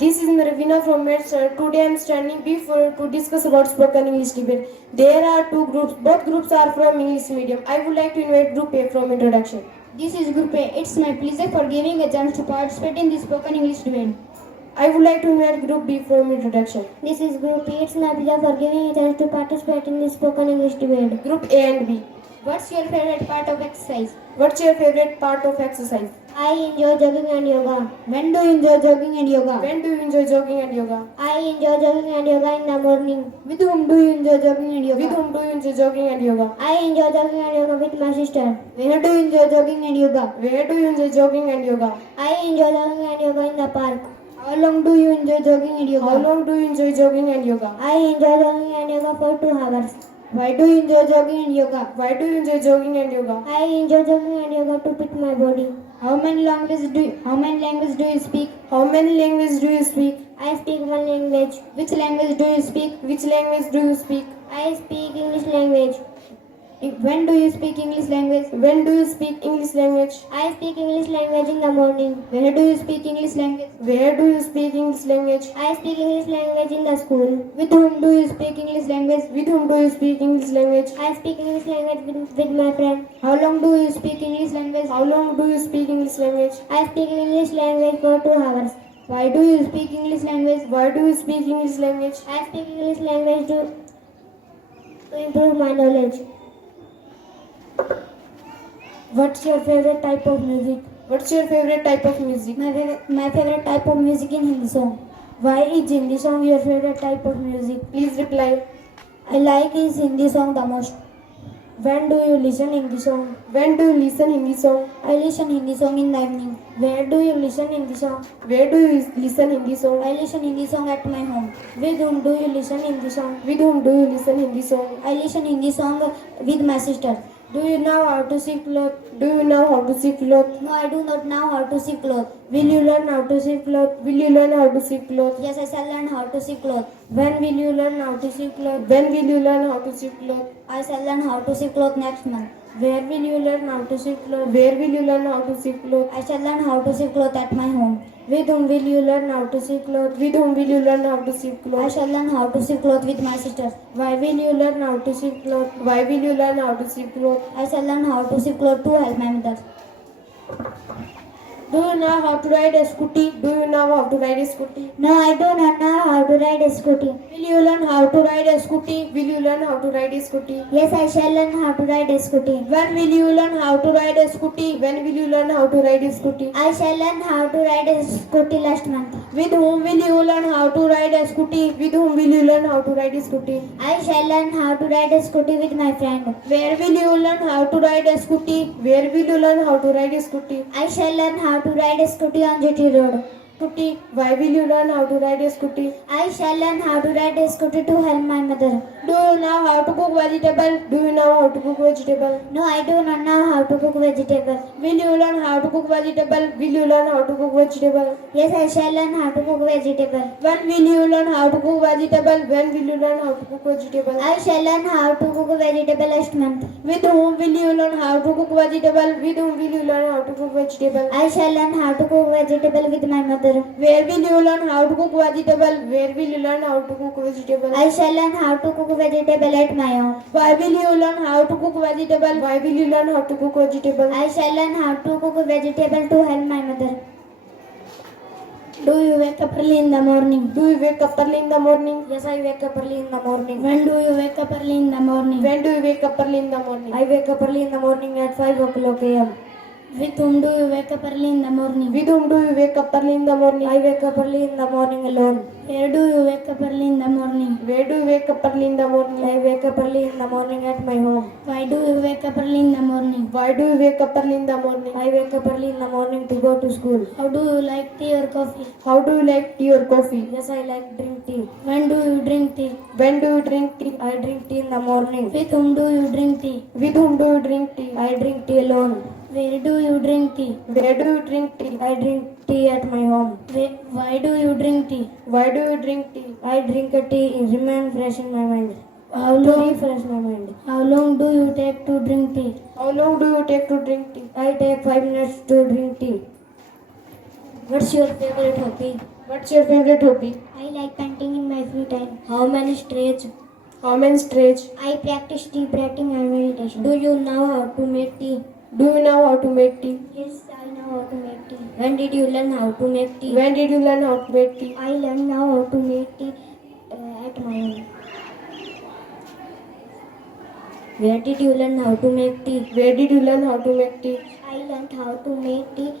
This is Ravina from Medstar. Today I am standing before to discuss about spoken English debate. There are two groups. Both groups are from English medium. I would like to invite Group A from introduction. This is Group A. It's my pleasure for giving a chance to participate in this spoken English debate. I would like to invite Group B from introduction. This is Group B. It's my pleasure for giving a chance to participate in this spoken English debate. Group A and B. What's your favorite part of exercise? What's your favorite part of exercise? I enjoy jogging and yoga. When do you enjoy jogging and yoga? When do you enjoy jogging and yoga? I enjoy jogging and yoga in the morning. With whom do you enjoy jogging and yoga? With whom do you enjoy jogging and yoga? I enjoy jogging and yoga with my sister. Where do you enjoy jogging and yoga? Where do you enjoy jogging and yoga? I enjoy jogging and yoga in the park. How long do you enjoy jogging and yoga? How long do you enjoy jogging and yoga? I enjoy jogging and yoga for 2 hours. Why do you enjoy jogging and yoga? Why do you enjoy jogging and yoga? I enjoy jogging and yoga to fit my body. How many languages do you speak? How many languages do you speak? I speak one language. Which language do you speak? Which language do you speak? I speak English language. When do you speak English language? When do you speak English language? I speak English language in the morning. Where do you speak English language? Where do you speak English language? I speak English language in the school. With whom do you speak English language? With whom do you speak English language? I speak English language with my friend. How long do you speak English language? How long do you speak English language? I speak English language for 2 hours. Why do you speak English language? Why do you speak English language? I speak English language to improve my knowledge. What's your favorite type of music? What's your favorite type of music? My favorite type of music in Hindi song. Why is Hindi song your favorite type of music? Please reply. I like his Hindi song the most. When do you listen Hindi song? When do you listen Hindi song? I listen Hindi song in the evening. Where do you listen Hindi song? Where do you listen Hindi song? I listen Hindi song at my home. With whom do you listen Hindi song? With whom do you listen Hindi song? I listen Hindi song with my sister. Do you know how to sew cloth? Do you know how to sew cloth? No, I do not know how to sew cloth. Will you learn how to sew cloth? Will you learn how to sew cloth? Yes, I shall learn how to sew cloth. When will you learn how to sew cloth? When will you learn how to sew cloth? I shall learn how to sew cloth next month. Where will you learn how to sew cloth? Where will you learn how to sew cloth? I shall learn how to sew cloth at my home. With whom will you learn how to sew cloth? With whom will you learn how to sew I cloth? shall learn how to sew cloth with my sister. Why will you learn how to sew cloth? Why will you learn how to sew cloth? I shall learn how to sew cloth to help my mother. Do you know how to ride a scooty? Do you know how to ride a scooty? No, I do not know how to ride a scooty. Will you learn how to ride a scooty? Will you learn how to ride a scooty? Yes, I shall learn how to ride a scooty. When will you learn how to ride a scooty? When will you learn how to ride a scooty? I shall learn how to ride a scooty last month. With whom will you learn how to ride a scooty? With whom will you learn how to ride a scooty? I shall learn how to ride a scooty with my friend. Where will you learn how to ride a scooty? Where will you learn how to ride a scooty? I shall learn how to ride a scooty on GT Road. Scooty. Why will you learn how to ride a scooty? I shall learn how to ride a scooty to help my mother. Do you know how to cook vegetable? Do you know how to cook vegetable? No, I do not know how to cook vegetable. Will you learn how to cook vegetable? Will you learn how to cook vegetable? Yes, I shall learn how to cook vegetable. When will you learn how to cook vegetable? When will you learn how to cook vegetable? I shall learn how to cook vegetable last month. With whom will you learn how to cook vegetable? With whom will you learn how to cook vegetable? I shall learn how to cook vegetable with my mother. Where will you learn how to cook vegetable? Where will you learn how to cook vegetable? I shall learn how to cook vegetable at my home. Why will you learn how to cook vegetable? Why will you learn how to cook vegetable? I shall learn how to cook vegetable to help my mother. Do you wake up early in the morning? Do you wake up early in the morning? Yes, I wake up early in the morning. When do you wake up early in the morning? When do you wake up early in the morning? I wake up early in the morning at 5 o'clock a.m. With whom do you wake up early in the morning? With whom do you wake up early in the morning? I wake up early in the morning alone. Where do you wake up early in the morning? Where do you wake up early in the morning? I wake up early in the morning at my home. Why do you wake up early in the morning? Why do you wake up early in the morning? I wake up early in the morning to go to school. How do you like tea or coffee? How do you like tea or coffee? Yes, I like drink tea. When do you drink tea? When do you drink tea? I drink tea in the morning. With whom do you drink tea? With whom do you drink tea? I drink tea alone. Where do you drink tea? Where do you drink tea? I drink tea at my home. Why do you drink tea? Why do you drink tea? I drink a tea and remain fresh in my mind. How long? Refresh my mind. How long do you take to drink tea? How long do you take to drink tea? I take 5 minutes to drink tea. What's your favorite hobby? What's your favorite hobby? I like painting in my free time. How many stretch? How many stretch? I practice deep breathing and meditation. Do you know how to make tea? Do you know how to make tea? Yes, I know how to make tea. When did you learn how to make tea? When did you learn how to make tea? I learned now how to make tea at my home. Where did you learn how to make tea? Where did you learn how to make tea? I learned how to make tea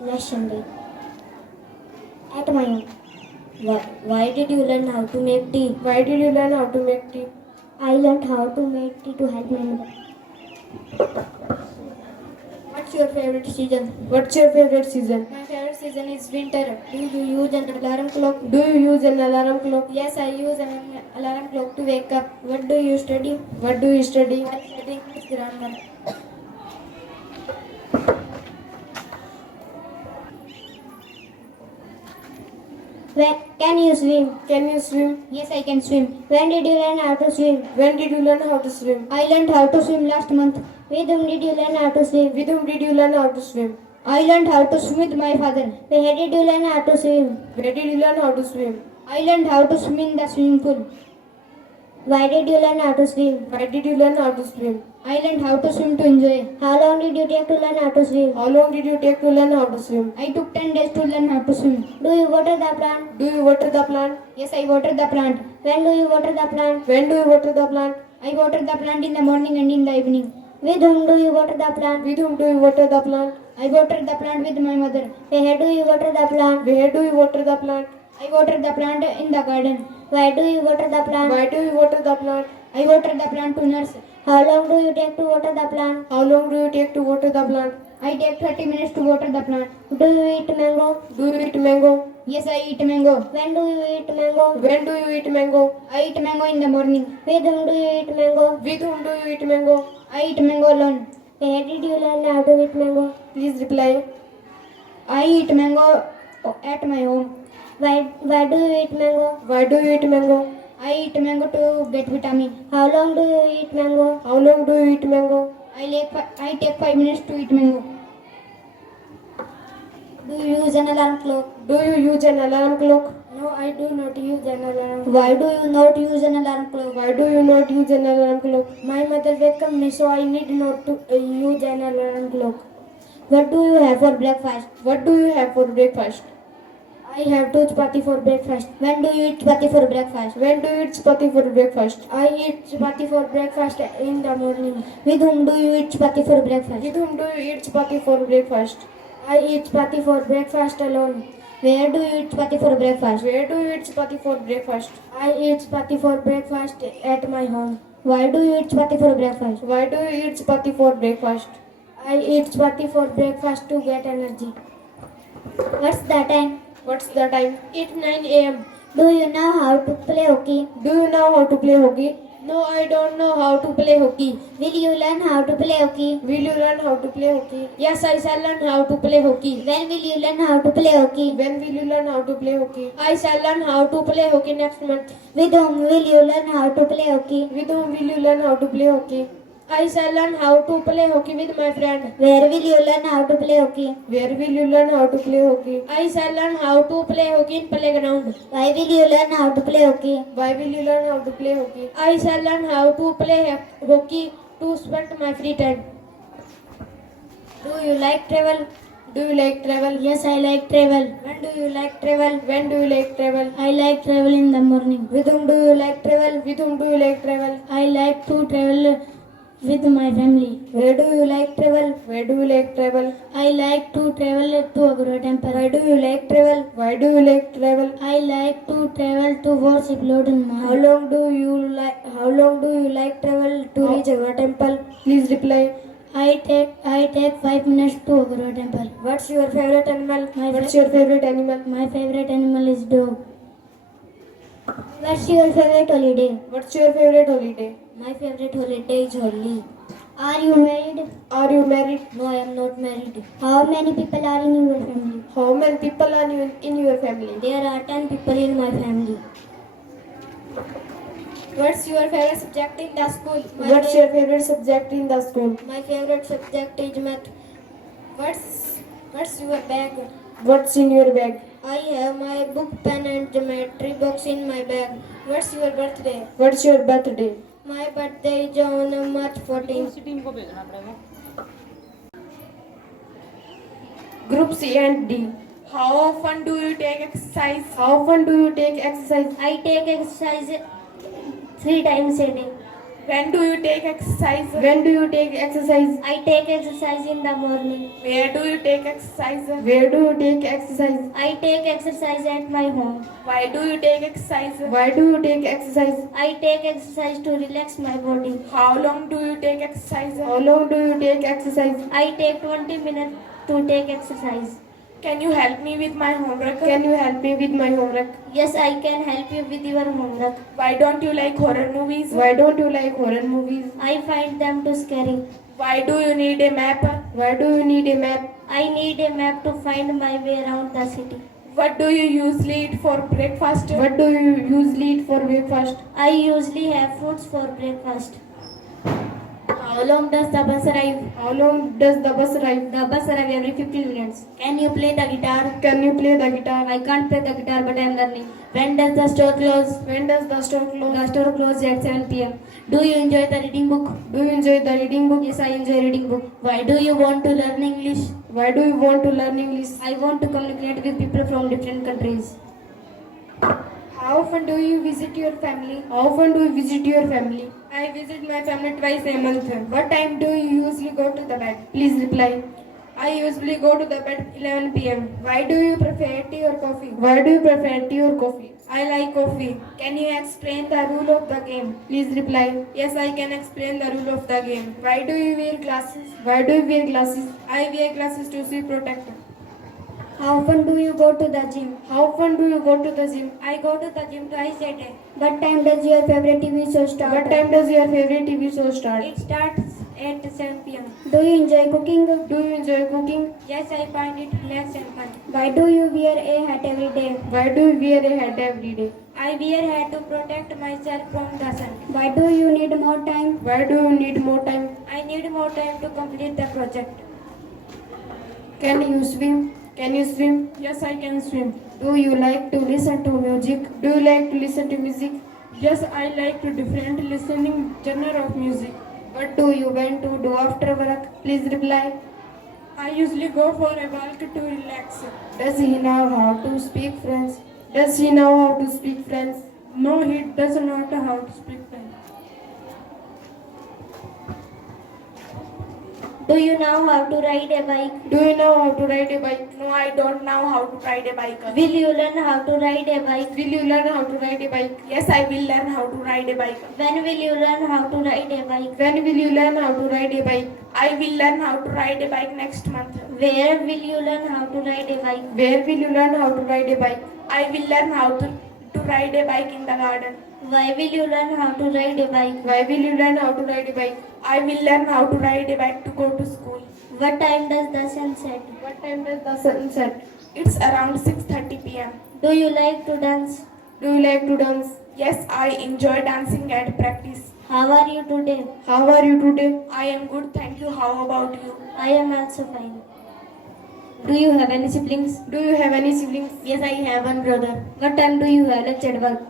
last Sunday at my home. Why did you learn how to make tea? Why did you learn how to make tea? I learned how to make tea to help my mother. What's your favorite season? What's your favorite season? My favorite season is winter. Do you use an alarm clock? Do you use an alarm clock? Yes, I use an alarm clock to wake up. What do you study? What do you study? I study English grammar. Can you swim? Can you swim? Yes, I can swim. When did you learn how to swim? When did you learn how to swim? I learned how to swim last month. With whom did you learn how to swim? With whom did you learn how to swim? I learned how to swim with my father. Where did you learn how to swim? Where did you learn how to swim? I learned how to swim in the swimming pool. Why did you learn how to swim? Why did you learn how to swim? I learned how to swim to enjoy. How long did you take to learn how to swim? How long did you take to learn how to swim? I took 10 days to learn how to swim. Do you water the plant? Do you water the plant? Yes, I water the plant. When do you water the plant? When do you water the plant? I water the plant in the morning and in the evening. With whom do you water the plant? With whom do you water the plant? I water the plant with my mother. Where do you water the plant? Where do you water the plant? I water the plant in the garden. Why do you water the plant? Why do you water the plant? I water the plant to nurse. How long do you take to water the plant? How long do you take to water the plant? I take 30 minutes to water the plant. Do you eat mango? Do you eat mango? Yes, I eat mango. When do you eat mango? When do you eat mango? I eat mango in the morning. With whom do you eat mango? With whom do you eat mango? I eat mango alone. Where did you learn how to eat mango? Please reply. I eat mango at my home. Why do you eat mango? Why do you eat mango? I eat mango to get vitamin. How long do you eat mango? How long do you eat mango? I take 5 minutes to eat mango. Do you use an alarm clock? Do you use an alarm clock? No, I do not use an alarm clock. Why do you not use an alarm clock? Why do you not use an alarm clock? My mother wakes me, so I need not to use an alarm clock. What do you have for breakfast? What do you have for breakfast? I have two chapati for breakfast. When do you eat chapati for breakfast? When do you eat chapati for breakfast? I eat chapati for breakfast in the morning. With whom do you eat chapati for breakfast? With whom do you eat chapati for breakfast? I eat chapati for breakfast alone. Where do you eat chapati for breakfast? Where do you eat chapati for breakfast? I eat chapati for breakfast at my home. Why do you eat chapati for breakfast? Why do you eat chapati for breakfast? I eat chapati for breakfast to get energy. What's the time? What's the time? It's 9 a.m. Do you know how to play hockey? Do you know how to play hockey? No, I don't know how to play hockey. Will you learn how to play hockey? Will you learn how to play hockey? Yes, I shall learn how to play hockey. When will you learn how to play hockey? When will you learn how to play hockey? I shall learn how to play hockey next month. With whom will you learn how to play hockey? With whom will you learn how to play hockey? I shall learn how to play hockey with my friend. Where will you learn how to play hockey? Where will you learn how to play hockey? I shall learn how to play hockey in playground. Why will you learn how to play hockey? Why will you learn how to play hockey? I shall learn how to play hockey to spend my free time. Do you like travel? Do you like travel? Yes, I like travel. When do you like travel? When do you like travel? I like travel in the morning. With whom do you like travel? With whom do you like travel? I like to travel with my family. Where do you like travel? Where do you like travel? I like to travel to Agra temple. Why do you like travel? Why do you like travel? I like to travel to worship Lord in How Maha. long do you like travel to reach Agra temple? Please reply. I take 5 minutes to Agra temple. What's your favorite animal? My What's your favorite animal? My favorite animal is dog. What's your favorite holiday? What's your favorite holiday? My favorite holiday is Holi. Are you married? Are you married? No, I am not married. How many people are in your family? How many people are in your family? There are 10 people in my family. What's your favorite subject in the school? What's your favorite subject in the school? My favorite subject is math. What's your bag? What's in your bag? I have my book, pen and geometry box in my bag. What's your birthday? What's your birthday? My birthday is on March 14th. Group C and D. How often do you take exercise? How often do you take exercise? I take exercise 3 times a day. When do you take exercise? When do you take exercise? I take exercise in the morning. Where do you take exercise? Where do you take exercise? I take exercise at my home. Why do you take exercise? Why do you take exercise? I take exercise to relax my body. How long do you take exercise? How long do you take exercise? I take 20 minutes to take exercise. Can you help me with my homework? Can you help me with my homework? Yes, I can help you with your homework. Why don't you like horror movies? Why don't you like horror movies? I find them too scary. Why do you need a map? Why do you need a map? I need a map to find my way around the city. What do you usually eat for breakfast? What do you usually eat for breakfast? I usually have fruits for breakfast. How long does the bus arrive? How long does the bus arrive? The bus arrives every 15 minutes. Can you play the guitar? Can you play the guitar? I can't play the guitar, but I am learning. When does the store close? When does the store close? The store closes at 7 p.m. Do you enjoy the reading book? Do you enjoy the reading book? Yes, I enjoy reading book. Why do you want to learn English? Why do you want to learn English? I want to communicate with people from different countries. How often do you visit your family? How often do you visit your family? I visit my family twice a month. What time do you usually go to the bed? Please reply. I usually go to the bed 11 p.m. Why do you prefer tea or coffee? Why do you prefer tea or coffee? I like coffee. Can you explain the rule of the game? Please reply. Yes, I can explain the rule of the game. Why do you wear glasses? Why do you wear glasses? I wear glasses to see protect. How often do you go to the gym? How often do you go to the gym? I go to the gym twice a day. What time does your favorite TV show start? What time does your favorite TV show start? It starts at 7 p.m. Do you enjoy cooking? Do you enjoy cooking? Yes, I find it relaxed and fun. Why do you wear a hat every day? Why do you wear a hat every day? I wear hat to protect myself from the sun. Why do you need more time? Why do you need more time? I need more time to complete the project. Can you swim? Can you swim? Yes, I can swim. Do you like to listen to music? Do you like to listen to music? Yes, I like to different listening genre of music. What do you want to do after work? Please reply. I usually go for a walk to relax. Does he know how to speak French? Does he know how to speak French? No, he does not know how to speak French. Do you know how to ride a bike? Do you know how to ride a bike? No, I don't know how to ride a bike. Will you learn how to ride a bike? Will you learn how to ride a bike? Yes, I will learn how to ride a bike. When will you learn how to ride a bike? When will you learn how to ride a bike? I will learn how to ride a bike next month. Where will you learn how to ride a bike? Where will you learn how to ride a bike? I will learn how to ride a bike in the garden. Why will you learn how to ride a bike? Why will you learn how to ride a bike? I will learn how to ride a bike to go to school. What time does the sun set? What time does the sun set? It's around 6:30 p.m. Do you like to dance? Do you like to dance? Yes, I enjoy dancing at practice. How are you today? How are you today? I am good, thank you. How about you? I am also fine. Do you have any siblings? Do you have any siblings? Yes, I have one brother. What time do you have lunch at work?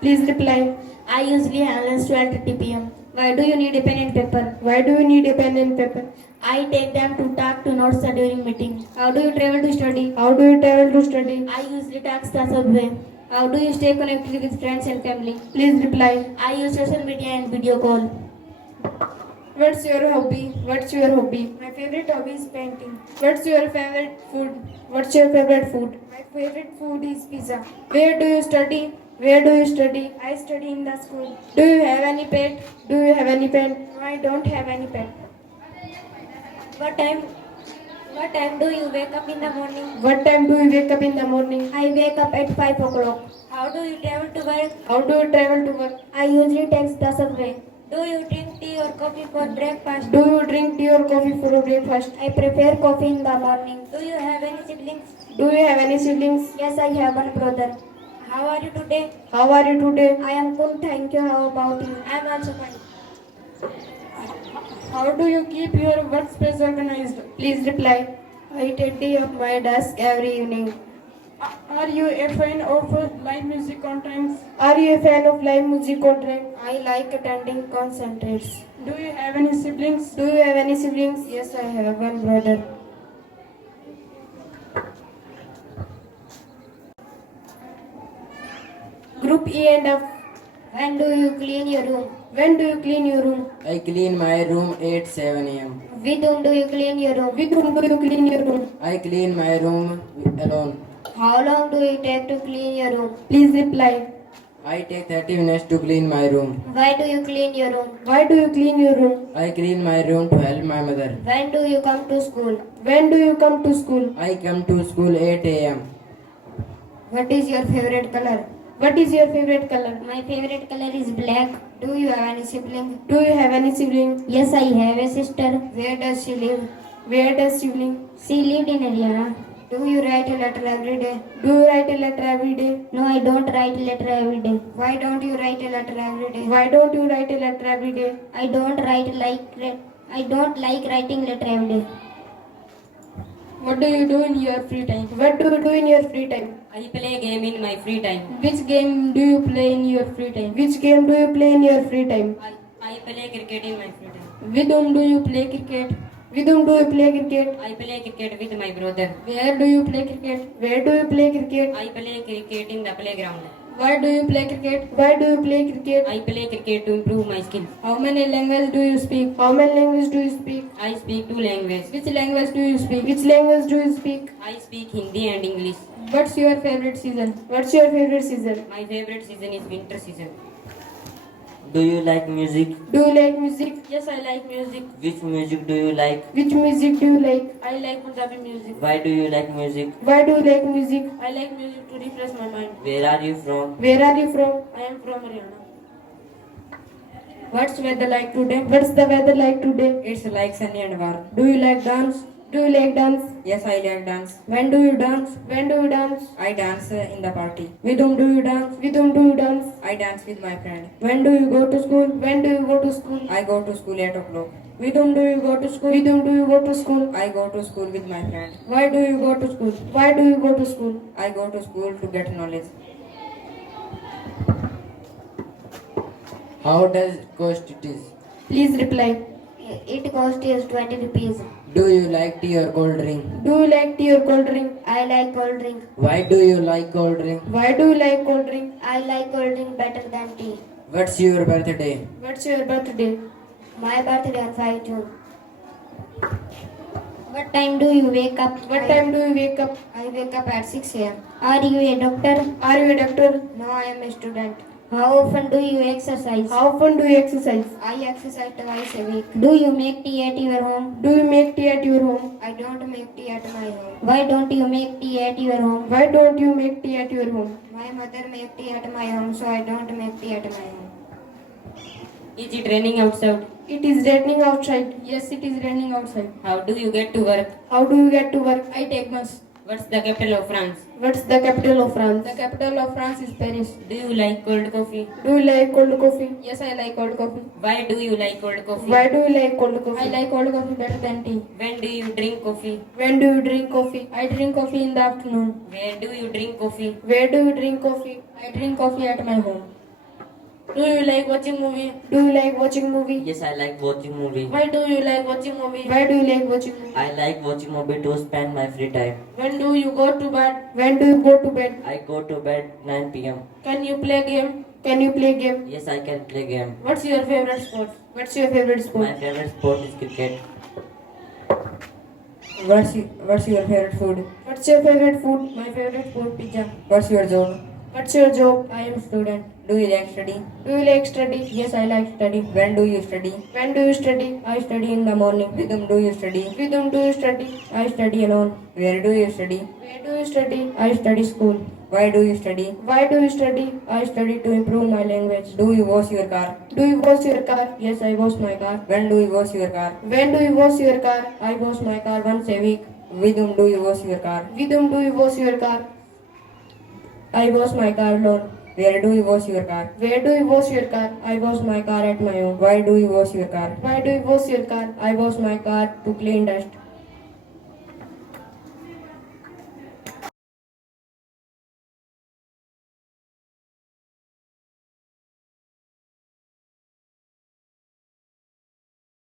Please reply. I usually have lunch 12:30 p.m. Why do you need a pen and paper? Why do you need a pen and paper? I take them to talk to notes during meeting. How do you travel to study? How do you travel to study? I usually take the subway. How do you stay connected with friends and family? Please reply. I use social media and video call. What's your hobby? What's your hobby? My favorite hobby is painting. What's your favorite food? What's your favorite food? My favorite food is pizza. Where do you study? Where do you study? I study in the school. Do you have any pet? Do you have any pet? No, I don't have any pet. What time do you wake up in the morning? What time do you wake up in the morning? I wake up at 5 o'clock. How do you travel to work? How do you travel to work? I usually take the subway. Do you drink tea or coffee for breakfast? Do you drink tea or coffee for breakfast? I prepare coffee in the morning. Do you have any siblings? Do you have any siblings? Yes, I have one brother. How are you today? How are you today? I am good, thank you. How about you? I am also fine. How do you keep your workspace organized? Please reply. I tidy up my desk every evening. Are you a fan of live music concerts? Are you a fan of live music concert? I like attending concerts. Do you have any siblings? Do you have any siblings? Yes, I have one brother. Group E and F. When do you clean your room? When do you clean your room? I clean my room at 7 am. With whom do you clean your room? With whom do you clean your room? I clean my room alone. How long do you take to clean your room? Please reply. I take 30 minutes to clean my room. Why do you clean your room? Why do you clean your room? I clean my room to help my mother. When do you come to school? When do you come to school? I come to school 8 am. What is your favorite color? What is your favorite color? My favorite color is black. Do you have any sibling? Do you have any sibling? Yes, I have a sister. Where does she live? Where does sibling? She lived in Haryana. Do you write a letter every day? Do you write a letter every day? No, I don't write a letter every day. Why don't you write a letter every day? Why don't you write a letter every day? I don't like writing letter every day. What do you do in your free time? What do you do in your free time? I play game in my free time. Which game do you play in your free time? Which game do you play in your free time? I play cricket in my free time. With whom do you play cricket? With whom do you play cricket? I play cricket with my brother. Where do you play cricket? Where do you play cricket? I play cricket in the playground. Why do you play cricket? Why do you play cricket? I play cricket to improve my skills. How many languages do you speak? How many languages do you speak? I speak two languages. Which language do you speak? Which language do you speak? I speak Hindi and English. What's your favorite season? What's your favorite season? My favorite season is winter season. Do you like music? Do you like music? Yes, I like music. Which music do you like? Which music do you like? I like Punjabi music. Why do you like music? Why do you like music? I like music to refresh my mind. Where are you from? Where are you from? I am from Haryana. What's weather like today? What's the weather like today? It's like sunny and warm. Do you like dance? Do you like dance? Yes, I like dance. When do you dance? When do you dance? I dance in the party. With whom do you dance? With whom do you dance? I dance with my friend. When do you go to school? When do you go to school? I go to school 8 o'clock. With whom do you go to school? With whom do you go to school? I go to school with my friend. Why do you go to school? Why do you go to school? I go to school to get knowledge. How does it cost it is? Please reply. It costs is 20 rupees. Do you like tea or cold drink? Do you like tea or cold drink? I like cold drink. Why do you like cold drink? Why do you like cold drink? I like cold drink better than tea. What's your birthday? What's your birthday? My birthday on 5 June. What time do you wake up? What time do you wake up? I wake up at 6 a.m. Are you a doctor? Are you a doctor? No, I am a student. How often do you exercise? How often do you exercise? I exercise twice a week. Do you make tea at your home? Do you make tea at your home? I don't make tea at my home. Why don't you make tea at your home? Why don't you make tea at your home? My mother makes tea at my home, so I don't make tea at my home. Is it raining outside? It is raining outside. Yes, it is raining outside. How do you get to work? How do you get to work? I take bus. What's the capital of France? What's the capital of France? The capital of France is Paris. Do you like cold coffee? Do you like cold coffee? Yes, I like cold coffee. Why do you like cold coffee? Why do you like cold coffee? I like cold coffee better than tea. When do you drink coffee? When do you drink coffee? I drink coffee in the afternoon. Where do you drink coffee? Where do you drink coffee? I drink coffee at my home. Do you like watching movie? Do you like watching movie? Yes, I like watching movie. Why do you like watching movie? Why do you like watching movie? I like watching movie to spend my free time. When do you go to bed? When do you go to bed? I go to bed 9 p.m. Can you play game? Can you play game? Yes, I can play game. What's your favorite sport? What's your favorite sport? My favorite sport is cricket. What's your favorite food? What's your favorite food? My favorite food pizza. What's your job? What's your job? I am student. Do you like study? Do you like study? Yes, I like study. When do you study? When do you study? I study in the morning. With whom do you study? With whom do you study? I study alone. Where do you study? Where do you study? I study school. Why do you study? Why do you study? I study to improve my language. Do you wash your car? Do you wash your car? Yes, I wash my car. When do you wash your car? When do you wash your car? I wash my car once a week. With whom do you wash your car? With whom do you wash your car? I wash my car alone. Where do you wash your car? Where do you wash your car? I wash my car at my home. Why do you wash your car? Why do you wash your car? I wash my car to clean dust.